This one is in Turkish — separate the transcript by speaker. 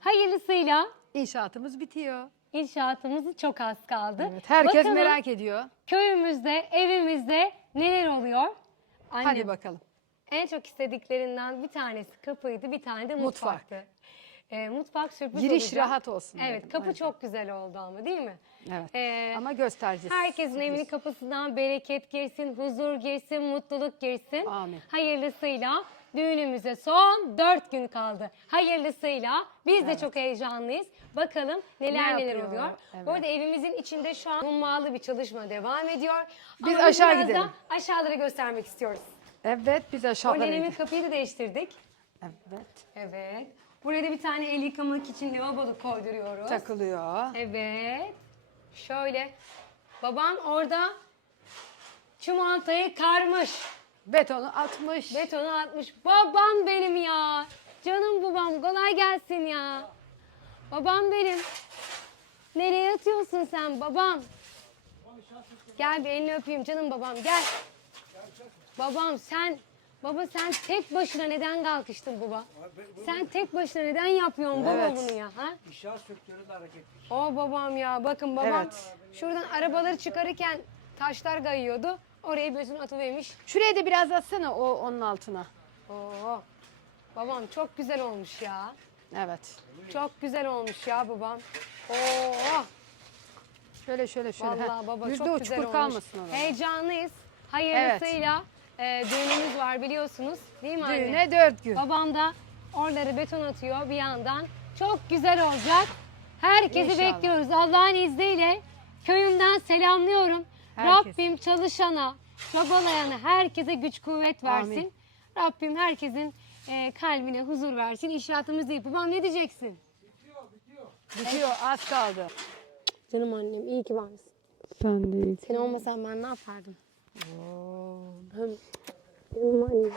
Speaker 1: Hayırlısıyla
Speaker 2: İnşaatımız bitiyor.
Speaker 1: inşaatımız çok az kaldı.
Speaker 2: Evet, herkes
Speaker 1: Bakalım
Speaker 2: merak ediyor.
Speaker 1: köyümüzde, evimizde neler oluyor? Annem,
Speaker 2: Hadi bakalım.
Speaker 1: en çok istediklerinden bir tanesi kapıydı, bir tane de
Speaker 2: Mutfak.
Speaker 1: mutfaktı. Ee, mutfak sürpriz
Speaker 2: Giriş
Speaker 1: olacak.
Speaker 2: rahat olsun
Speaker 1: Evet,
Speaker 2: dedim,
Speaker 1: kapı
Speaker 2: aynen.
Speaker 1: çok güzel oldu ama değil mi?
Speaker 2: Evet.
Speaker 1: Ee,
Speaker 2: Ama göstereceğiz.
Speaker 1: Herkesin evinin kapısından bereket girsin, huzur girsin, mutluluk girsin.
Speaker 2: Amin.
Speaker 1: Hayırlısıyla düğünümüze son dört gün kaldı. Hayırlısıyla biz de çok heyecanlıyız. Bakalım neler
Speaker 2: Ne
Speaker 1: neler
Speaker 2: yapıyor?
Speaker 1: oluyor.
Speaker 2: Evet.
Speaker 1: Bu arada evimizin içinde şu an hummalı bir çalışma devam ediyor.
Speaker 2: Biz aşağı
Speaker 1: biraz da
Speaker 2: gidelim.
Speaker 1: aşağıları göstermek istiyoruz.
Speaker 2: Evet biz aşağılara
Speaker 1: Olenemin
Speaker 2: gidelim.
Speaker 1: kapıyı da değiştirdik.
Speaker 2: Evet.
Speaker 1: Evet. Buraya da bir tane el yıkamak için lavabolu koyduruyoruz.
Speaker 2: Takılıyor.
Speaker 1: Evet. Şöyle. Babam orada çimantayı karmış.
Speaker 2: Betonu atmış.
Speaker 1: Betonu atmış. Babam benim ya. Canım babam kolay gelsin ya. Babam benim. Nereye yatıyorsun sen babam? Gel bir elini öpeyim canım babam gel. Babam sen Baba sen tek başına neden kalkıştın baba? Sen tek başına neden yapıyorsun baba
Speaker 2: Evet.
Speaker 1: bunu ya? Ha?
Speaker 3: İnşaat sektörü de hareketli.
Speaker 1: O babam ya bakın babam
Speaker 2: Evet.
Speaker 1: şuradan arabaları çıkarırken taşlar kayıyordu. Oraya beton atıvermiş.
Speaker 2: Şuraya da biraz atsana o onun altına.
Speaker 1: Oo. Babam çok güzel olmuş ya.
Speaker 2: Evet.
Speaker 1: Çok güzel olmuş ya babam. Oo.
Speaker 2: Şöyle şöyle şöyle.
Speaker 1: Vallahi
Speaker 2: Heh.
Speaker 1: baba
Speaker 2: Yüzde
Speaker 1: çok
Speaker 2: o
Speaker 1: güzel
Speaker 2: çukur
Speaker 1: olmuş.
Speaker 2: kalmasın orada.
Speaker 1: Heyecanlıyız. Hayırlısıyla e, düğünümüz var biliyorsunuz. Değil mi anne?
Speaker 2: Düğüne dört gün.
Speaker 1: Babam da oraları beton atıyor bir yandan. Çok güzel olacak. Herkesi
Speaker 2: İnşallah.
Speaker 1: bekliyoruz. Allah'ın izniyle köyümden selamlıyorum.
Speaker 2: Herkes.
Speaker 1: Rabbim çalışana, çabalayana herkese güç kuvvet versin.
Speaker 2: Amin.
Speaker 1: Rabbim herkesin e, kalbine huzur versin. İnşaatımızı yapıp babam ne diyeceksin?
Speaker 2: Bitiyor az kaldı.
Speaker 1: Canım annem iyi ki varsın.
Speaker 2: Sen değil.
Speaker 1: Sen olmasan ben ne yapardım? Hım. Annem.